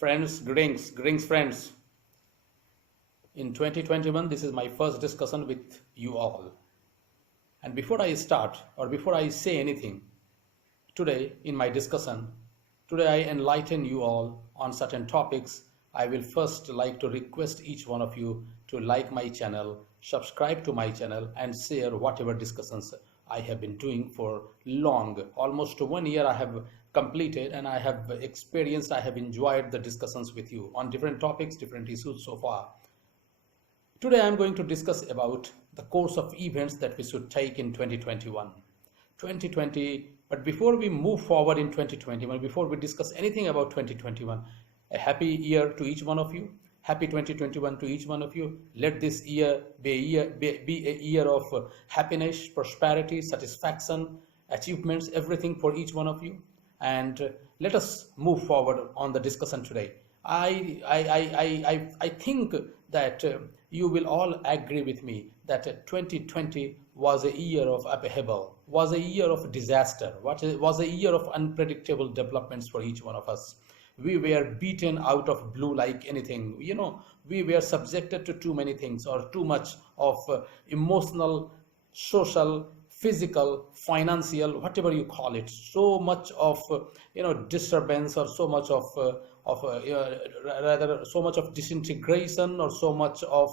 Friends, greetings, friends. In 2021, this is my first discussion with you all. And before I start or before I say anything, today in my discussion, today I enlighten you all on certain topics. I will first like to request each one of you to like my channel, subscribe to my channel, and share whatever discussions I have been doing for long. Almost 1 year I have completed, and I have experienced, I have enjoyed the discussions with you on different topics, different issues so far. Today I am going to discuss about the course of events that we should take in 2021. 2020, but before we move forward in 2021, before we discuss anything about 2021, a happy year to each one of you. Happy 2021 to each one of you. Let this year be a year of happiness, prosperity, satisfaction, achievements, everything for each one of you. And let us move forward on the discussion today. I think that you will all agree with me that 2020 was a year of upheaval, was a year of disaster, was a year of unpredictable developments for each one of us. We were beaten out of blue like anything. We were subjected to too many things, or too much of emotional, social, physical, financial, whatever you call it, so much of disturbance, or so much of rather so much of disintegration, or so much of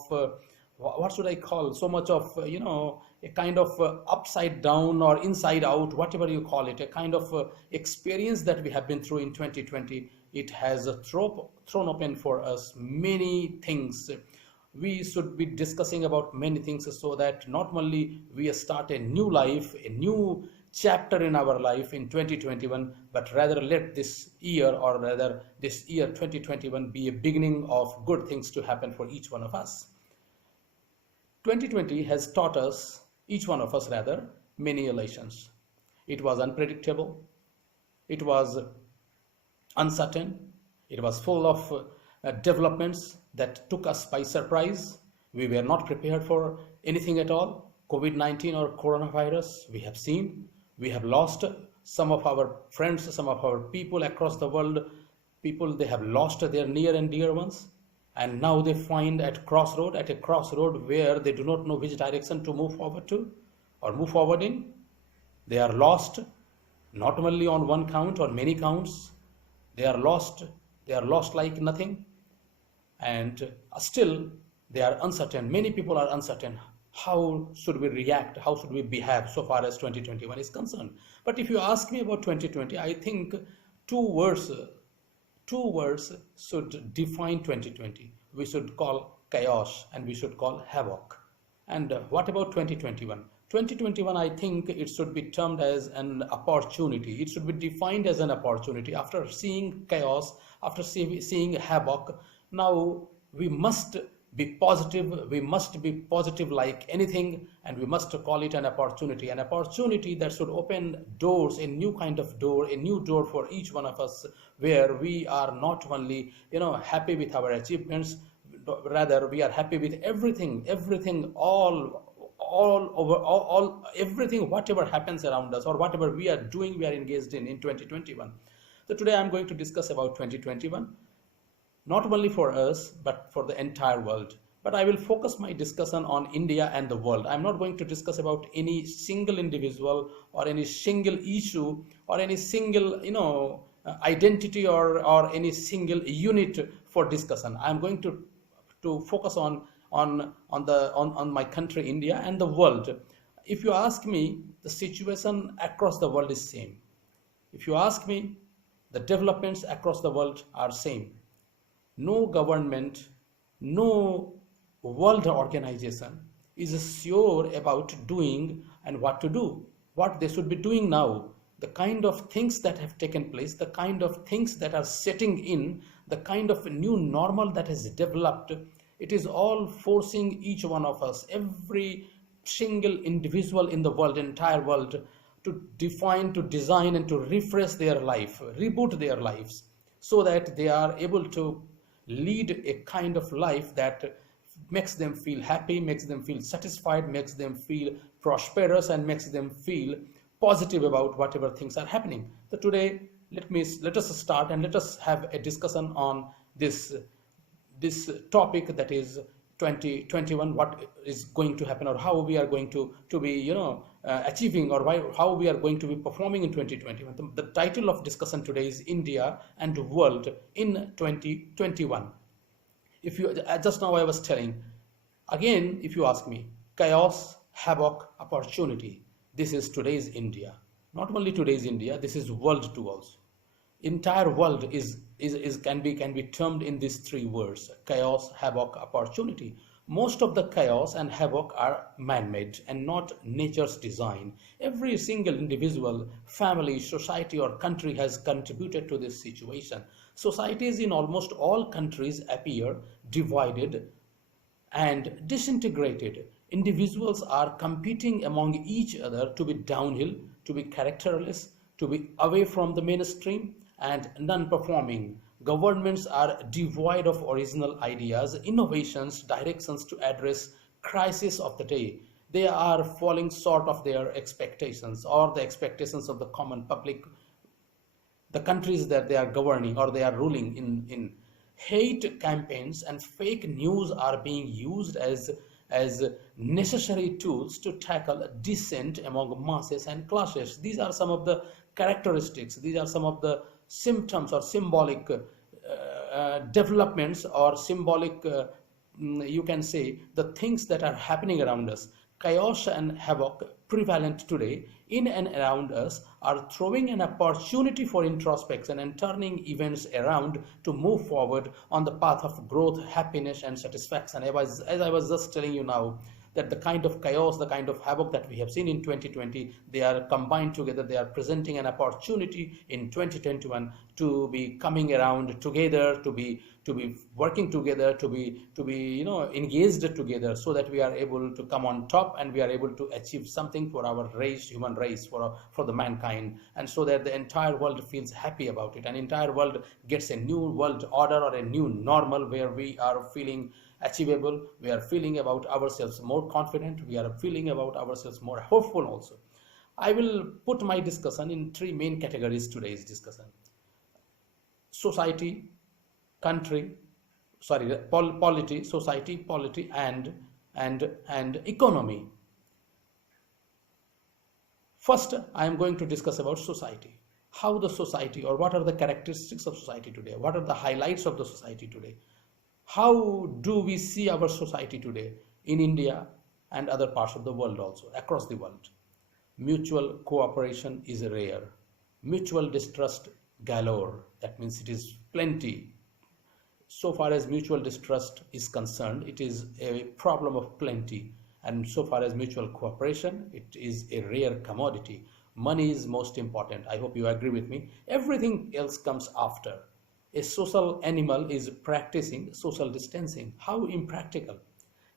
what should I call, so much of a kind of upside down or inside out, whatever you call it, a kind of experience that we have been through in 2020. It has thrown open for us many things. We should be discussing about many things, so that not only we start a new life, a new chapter in our life in 2021, but rather let this year, or rather this year 2021, be a beginning of good things to happen for each one of us. 2020 has taught us, each one of us rather, many lessons. It was unpredictable, it was uncertain, it was full of developments that took us by surprise. We were not prepared for anything at all. COVID-19 or coronavirus, we have seen, we have lost some of our friends, some of our people across the world. People, they have lost their near and dear ones, and now they find at a crossroad where they do not know which direction to move forward to or move forward in. They are lost, not only on one count or many counts. They are lost like nothing, and still they are uncertain. Many people are uncertain. How should we react? How should we behave so far as 2021 is concerned? But if you ask me about 2020, I think two words should define 2020. We should call chaos, and we should call havoc. And what about 2021? 2021, I think it should be termed as an opportunity. It should be defined as an opportunity. After seeing chaos, after seeing havoc, now we must be positive. We must be positive like anything, and we must call it an opportunity. An opportunity that should open doors, a new kind of door, a new door for each one of us, where we are not only happy with our achievements, rather we are happy with everything, everything, whatever happens around us, or whatever we are doing, we are engaged in 2021. So today I'm going to discuss about 2021, not only for us, but for the entire world. But I will focus my discussion on India and the world. I'm not going to discuss about any single individual, or any single issue, or any single identity, or any single unit for discussion. I'm going to focus on my country, India, and the world. If you ask me, the situation across the world is same. If you ask me, the developments across the world are same. No government, no world organization is sure about doing and what to do, what they should be doing now. The kind of things that have taken place, the kind of things that are setting in, the kind of new normal that has developed, it is all forcing each one of us, every single individual in the world, entire world, to define, to design, and to refresh their life, reboot their lives, so that they are able to lead a kind of life that makes them feel happy, makes them feel satisfied, makes them feel prosperous, and makes them feel positive about whatever things are happening. So today let us start and let us have a discussion on this topic, that is 2021, what is going to happen, or how we are going to be achieving, or how we are going to be performing in 2021. The title of discussion today is India and World in 2021. If you just now I was telling, again, if you ask me, chaos, havoc, opportunity, this is today's India. Not only today's India, this is world too also. Entire world is can be termed in these three words: chaos, havoc, opportunity. Most of the chaos and havoc are man-made and not nature's design. Every single individual, family, society or country has contributed to this situation. Societies in almost all countries appear divided and disintegrated. Individuals are competing among each other to be downhill, to be characterless, to be away from the mainstream and non-performing. Governments are devoid of original ideas, innovations, directions to address crisis of the day. They are falling short of their expectations or the expectations of the common public, the countries that they are governing or they are ruling in. Hate campaigns and fake news are being used as necessary tools to tackle dissent among masses and classes. These are some of the characteristics, these are some of the symptoms or symbolic developments or symbolic, you can say, the things that are happening around us. Chaos and havoc prevalent today in and around us are throwing an opportunity for introspection and turning events around to move forward on the path of growth, happiness and satisfaction. As I was just telling you now, that the kind of chaos, the kind of havoc that we have seen in 2020, they are combined together, they are presenting an opportunity in 2021 to be coming around together, to be working together, to be engaged together, so that we are able to come on top and we are able to achieve something for our race, human race, for the mankind, and so that the entire world feels happy about it, and entire world gets a new world order or a new normal where we are feeling achievable, we are feeling about ourselves more confident, we are feeling about ourselves more hopeful also. I will put my discussion in three main categories today's discussion: society, country, sorry, polity, society, polity and economy. First, I am going to discuss about society. How the society, or what are the characteristics of society today? What are the highlights of the society today? How do we see our society today in India and other parts of the world also, across the world? Mutual cooperation is rare. Mutual distrust galore. That means it is plenty. So far as mutual distrust is concerned, it is a problem of plenty. And so far as mutual cooperation, it is a rare commodity. Money is most important. I hope you agree with me. Everything else comes after. A social animal is practicing social distancing. How impractical.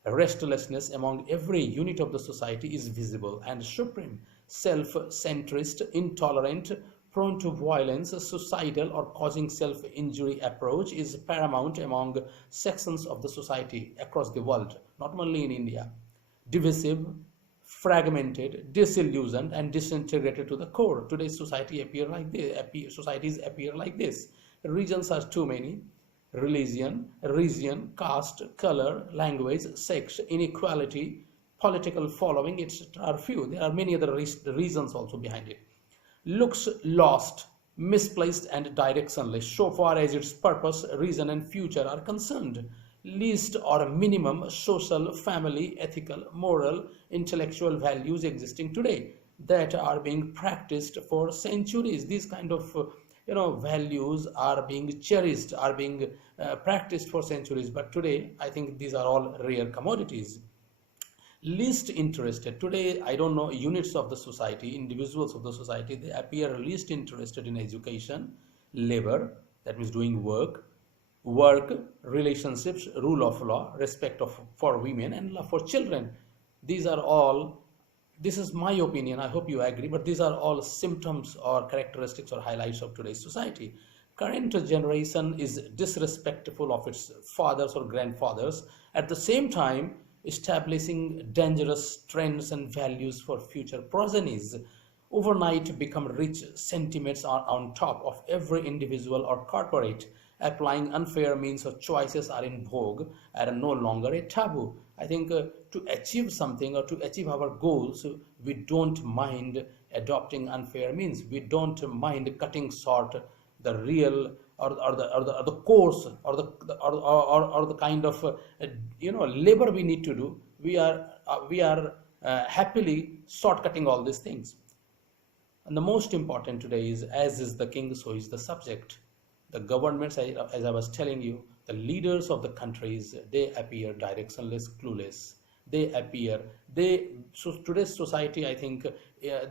Restlessness among every unit of the society is visible and supreme. Self-centrist, intolerant, prone to violence, suicidal or causing self-injury approach is paramount among sections of the society across the world, not only in India. Divisive, fragmented, disillusioned and disintegrated to the core. Today's society societies appear like this. Regions are too many. Religion, region, caste, color, language, sex, inequality, political following, etc. are few. There are many other reasons also behind it. Looks lost, misplaced and directionless so far as its purpose, reason and future are concerned. Least or minimum social, family, ethical, moral, intellectual values existing today that are being practiced for centuries. These kind of values are being cherished, are being practiced for centuries, but today I think these are all rare commodities. Least interested today, I don't know, units of the society, individuals of the society, they appear least interested in education, labor, that means doing work, relationships, rule of law, respect for women and love for children. These are all, this is my opinion, I hope you agree, but these are all symptoms or characteristics or highlights of today's society. Current generation is disrespectful of its fathers or grandfathers, at the same time establishing dangerous trends and values for future progenies. overnight become rich sentiments are on top of every individual or corporate. Applying unfair means or choices are in vogue and are no longer a taboo. I think to achieve something or to achieve our goals, we don't mind adopting unfair means. We don't mind cutting short the real or the course or the kind of labor we need to do. We are happily shortcutting all these things. And the most important today is, as is the king, so is the subject. The governments, as I was telling you, the leaders of the countries, they appear directionless, clueless. So today's society, I think,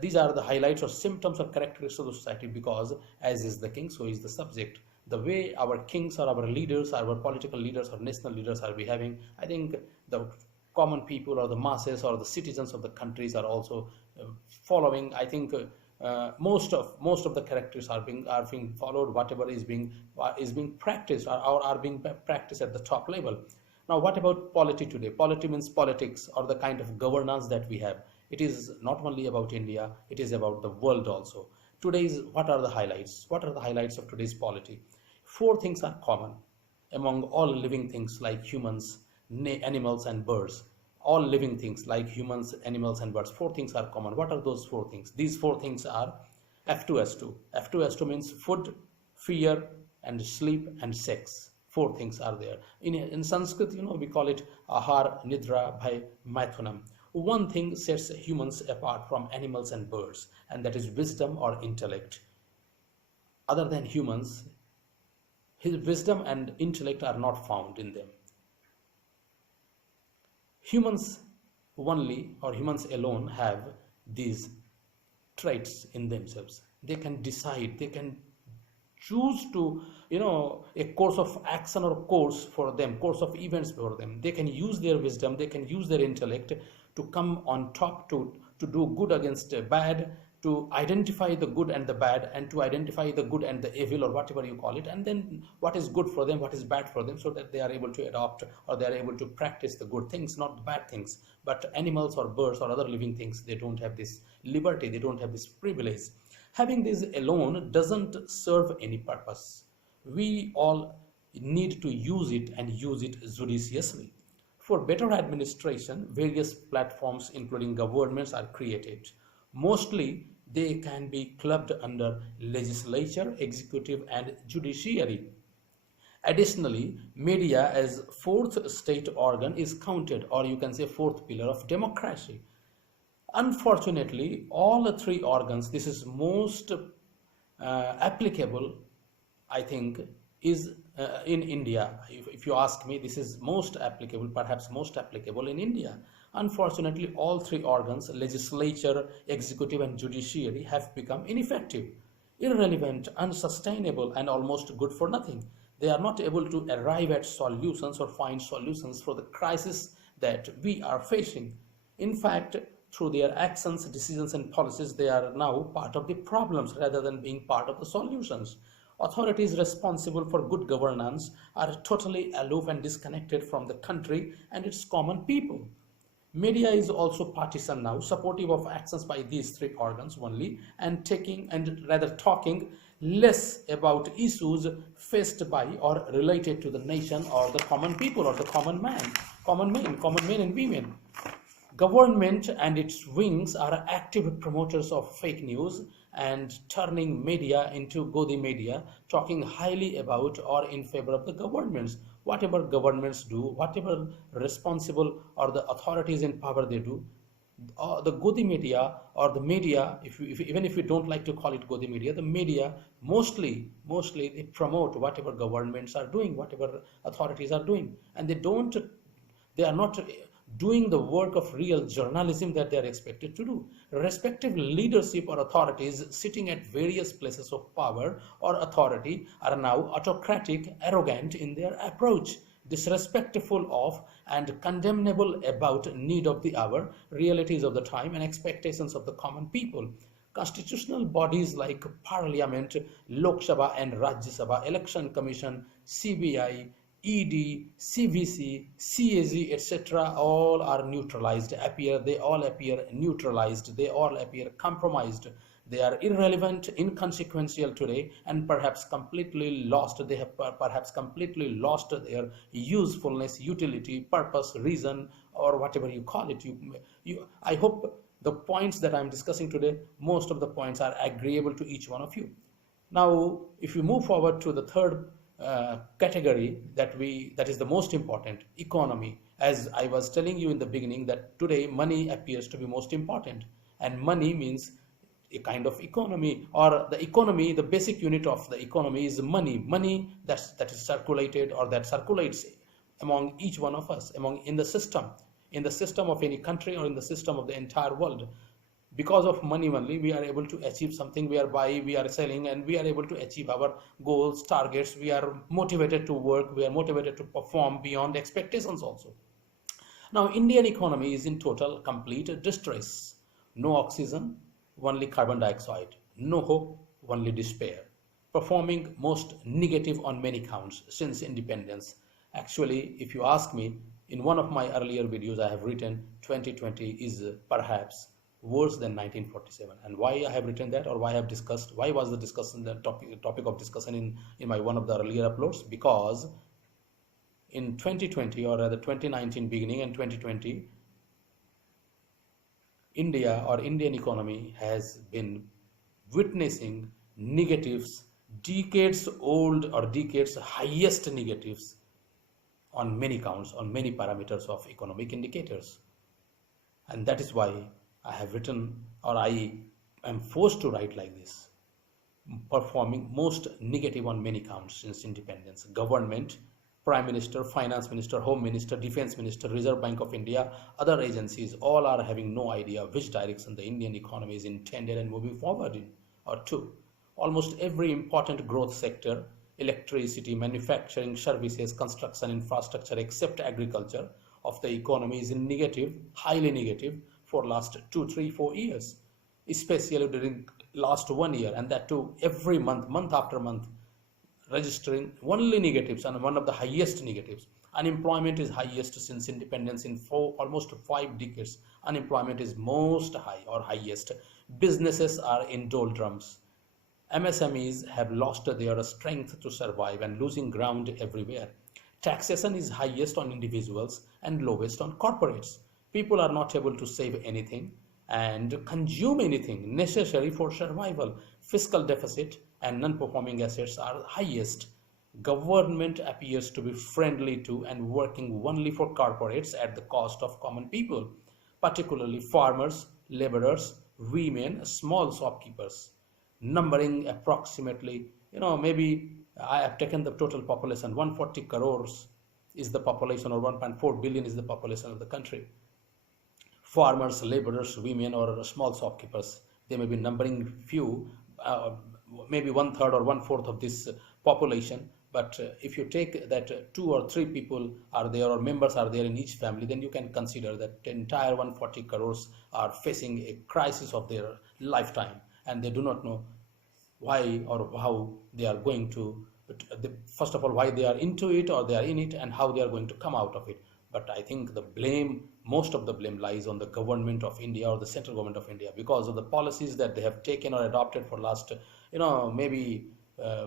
these are the highlights or symptoms or characteristics of the society, because as is the king, so is the subject. The way our kings or our leaders, our political leaders or national leaders are behaving, I think the common people or the masses or the citizens of the countries are also following. I think most of the characters are being followed. Whatever is being practiced or are being practiced at the top level. Now, what about polity today? Polity means politics or the kind of governance that we have. It is not only about India; it is about the world also. What are the highlights? What are the highlights of today's polity? Four things are common among all living things like humans, animals, and birds. All living things like humans, animals, and birds. Four things are common. What are those four things? These four things are F2S2. F2S2 means food, fear, and sleep and sex. Four things are there. In Sanskrit, we call it ahar, nidra, bhai, maithunam. One thing sets humans apart from animals and birds, and that is wisdom or intellect. Other than humans, his wisdom and intellect are not found in them. Humans only or humans alone have these traits in themselves. They can decide, they can choose to, a course of action or course of events for them. They can use their wisdom, they can use their intellect to come on top, to do good against bad, to identify the good and the bad, and to identify the good and the evil or whatever you call it, and then what is good for them, what is bad for them, so that they are able to adopt or they are able to practice the good things, not the bad things. But animals or birds or other living things, they don't have this liberty, they don't have this privilege. Having this alone doesn't serve any purpose. We all need to use it and use it judiciously. For better administration, various platforms including governments are created. Mostly they can be clubbed under legislature, executive, and judiciary. Additionally, media as fourth state organ is counted, or you can say fourth pillar of democracy. Unfortunately, all the three organs, this is most applicable, I think, is in India. If you ask me, this is most applicable, perhaps most applicable in India. Unfortunately, all three organs, legislature, executive, and judiciary, have become ineffective, irrelevant, unsustainable, and almost good for nothing. They are not able to arrive at solutions or find solutions for the crisis that we are facing. In fact, through their actions, decisions, and policies, they are now part of the problems rather than being part of the solutions. Authorities responsible for good governance are totally aloof and disconnected from the country and its common people. Media is also partisan now, supportive of actions by these three organs only, and talking less about issues faced by or related to the nation or the common people or the common men and women. Government and its wings are active promoters of fake news and turning media into Godi media, talking highly about or in favor of the governments. Whatever governments do, whatever responsible or the authorities in power they do, the Godi media or the media, even if you don't like to call it Godi media, the media mostly they promote whatever governments are doing, whatever authorities are doing, and they are not doing the work of real journalism that they are expected to do. Respective leadership or authorities sitting at various places of power or authority are now autocratic, arrogant in their approach, disrespectful of and condemnable about need of the hour, realities of the time, and expectations of the common people. Constitutional bodies like Parliament, Lok Sabha and Rajya Sabha, Election Commission, CBI, ED, CVC, CAZ, etc. all are neutralized, they all appear neutralized, they all appear compromised. They are irrelevant, inconsequential today, and perhaps completely lost. They have perhaps completely lost their usefulness, utility, purpose, reason, or whatever you call it. I hope the points that I'm discussing today, most of the points are agreeable to each one of you. Now, if we move forward to the third category that is the most important, economy. As I was telling you in the beginning, that today money appears to be most important, and money means a kind of economy, or the economy, the basic unit of the economy is money that is circulated, or that circulates among each one of us, in the system of any country, or in the system of the entire world. Because of money only we are able to achieve something. We are buying, we are selling, and we are able to achieve our goals, targets. We are motivated to work, we are motivated to perform beyond expectations also. Now, Indian economy is in total complete distress. No oxygen, only carbon dioxide. No hope, only despair. Performing most negative on many counts since independence. Actually, if you ask me, in one of my earlier videos I have written 2020 is perhaps worse than 1947. And why I have written that, or why was the discussion, the topic of discussion in my one of the earlier uploads? Because in 2020, or rather 2019 beginning and 2020, India, or Indian economy, has been witnessing negatives, decades old or decades highest negatives on many counts, on many parameters of economic indicators. And that is why I have written, or I am forced to write like this: performing most negative on many counts since independence. Government, Prime Minister, Finance Minister, Home Minister, Defense Minister, Reserve Bank of India, other agencies, all are having no idea which direction the Indian economy is intended and moving forward in or to. Almost every important growth sector, electricity, manufacturing, services, construction, infrastructure, except agriculture, of the economy is in negative, highly negative, for last 2, 3, 4 years, especially during last 1 year, and that too every month after month, registering only negatives, and one of the highest negatives. Unemployment is highest since independence in almost 5 decades. Unemployment is most high, or highest. Businesses are in doldrums. MSMEs have lost their strength to survive and losing ground everywhere. Taxation is highest on individuals and lowest on corporates. People are not able to save anything and consume anything necessary for survival. Fiscal deficit and non-performing assets are highest. Government appears to be friendly to and working only for corporates at the cost of common people, particularly farmers, laborers, women, small shopkeepers, numbering approximately, maybe I have taken the total population, 140 crores is the population, or 1.4 billion is the population of the country. Farmers, laborers, women, or small shopkeepers, they may be numbering few, maybe 1/3 or 1/4 of this population. But if you take that 2 or 3 people are there, or members are there in each family, then you can consider that the entire 140 crores are facing a crisis of their lifetime, and they do not know why or how they are going to, first of all, why they are into it, or they are in it, and how they are going to come out of it. But I think most of the blame lies on the government of India, or the central government of India, because of the policies that they have taken or adopted for last, maybe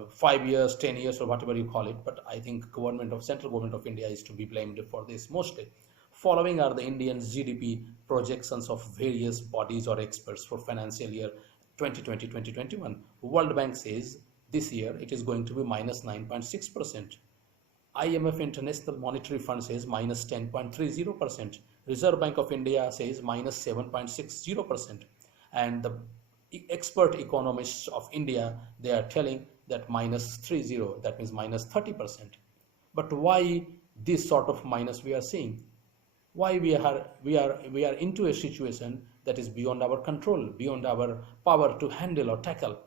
5 years, 10 years, or whatever you call it. But I think central government of India is to be blamed for this mostly. Following are the Indian GDP projections of various bodies or experts for financial year 2020-2021. World Bank says this year it is going to be minus 9.6%. IMF, International Monetary Fund, says minus 10.30%. Reserve Bank of India says minus 7.60%. And the expert economists of India, they are telling that minus 30, that means minus 30%. But why this sort of minus we are seeing? Why we are into a situation that is beyond our control, beyond our power to handle or tackle?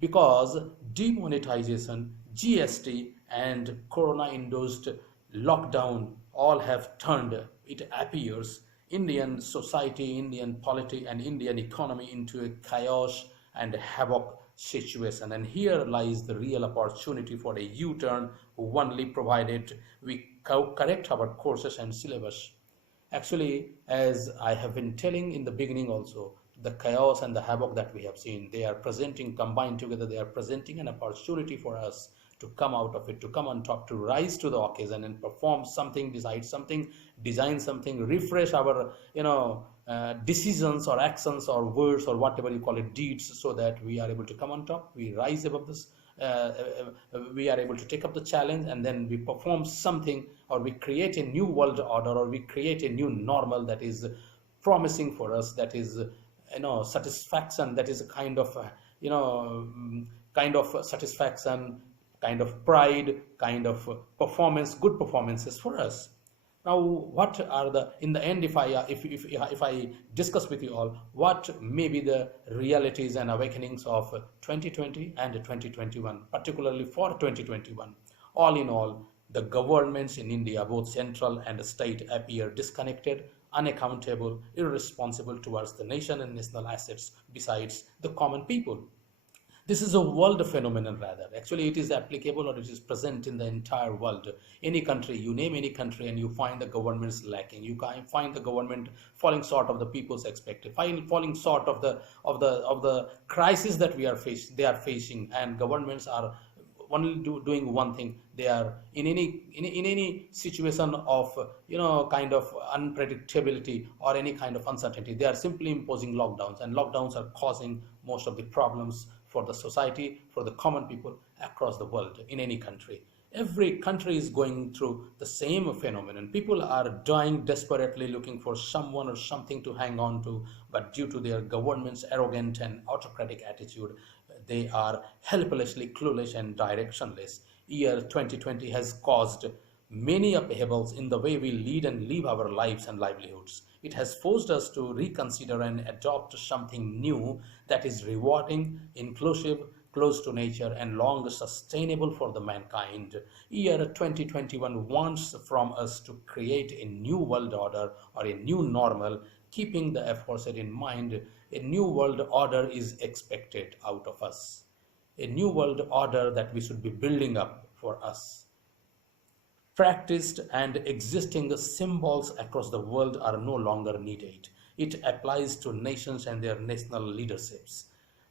Because demonetization, GST, and corona-induced lockdown all have turned, it appears, Indian society, Indian polity, and Indian economy into a chaos and havoc situation. And here lies the real opportunity for a U-turn, only provided we correct our courses and syllabus. Actually, as I have been telling in the beginning also, the chaos and the havoc that we have seen, they are presenting, combined together, they are presenting an opportunity for us to come out of it, to come on top, to rise to the occasion and perform something, decide something, design something, refresh our, decisions or actions or words or whatever you call it, deeds, so that we are able to come on top, we rise above this, we are able to take up the challenge, and then we perform something, or we create a new world order, or we create a new normal that is promising for us, that is satisfaction, that is a kind of kind of satisfaction, kind of pride, kind of performance, good performances for us. Now, what are the, in the end, if I discuss with you all, what may be the realities and awakenings of 2020 and 2021, particularly for 2021? All in all, the governments in India, both central and state, appear disconnected, unaccountable, irresponsible towards the nation and national assets, besides the common people. This is a world phenomenon rather. Actually, it is applicable, or it is present in the entire world. Any country, you name any country, and you find the governments lacking. You can find the government falling short of the people's expected, falling short of the crisis that they are facing, and governments are only doing one thing. They are in any situation of kind of unpredictability or any kind of uncertainty, they are simply imposing lockdowns, and lockdowns are causing most of the problems for the society, for the common people across the world. In any country, every country is going through the same phenomenon. People are dying desperately, looking for someone or something to hang on to, but due to their government's arrogant and autocratic attitude, they are helplessly clueless and directionless. Year 2020 has caused many upheavals in the way we lead and live our lives and livelihoods. It has forced us to reconsider and adopt something new that is rewarding, inclusive, close to nature, and long sustainable for the mankind. Year 2021 wants from us to create a new world order, or a new normal, keeping the aforesaid in mind. A new world order is expected out of us. A new world order that we should be building up for us. Practiced and existing symbols across the world are no longer needed. It applies to nations and their national leaderships.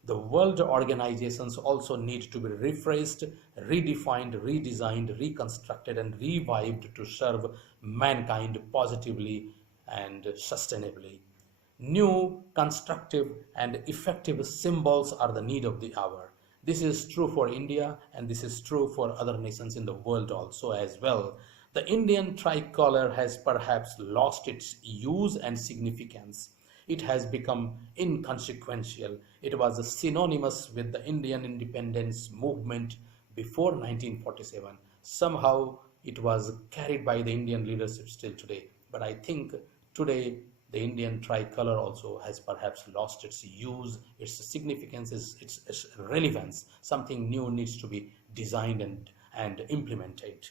The world organizations also need to be refreshed, redefined, redesigned, reconstructed, and revived to serve mankind positively and sustainably. New, constructive, and effective symbols are the need of the hour. This is true for India, and this is true for other nations in the world also as well. The Indian tricolor has perhaps lost its use and significance. It has become inconsequential. It was synonymous with the Indian independence movement before 1947. Somehow it was carried by the Indian leadership still today. But I think today the Indian tricolor also has perhaps lost its use, its significance, its relevance. Something new needs to be designed and implemented.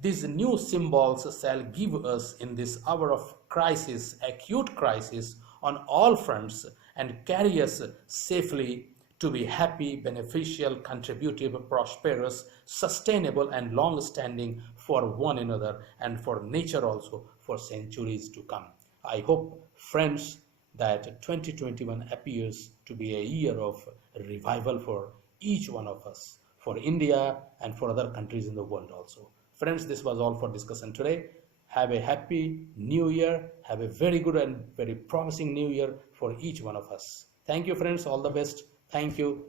These new symbols shall give us, in this hour of crisis, acute crisis on all fronts, and carry us safely to be happy, beneficial, contributive, prosperous, sustainable, and long-standing for one another and for nature also for centuries to come. I hope, friends, that 2021 appears to be a year of revival for each one of us, for India and for other countries in the world also. Friends, this was all for discussion today. Have a happy new year. Have a very good and very promising new year for each one of us. Thank you, friends. All the best. Thank you.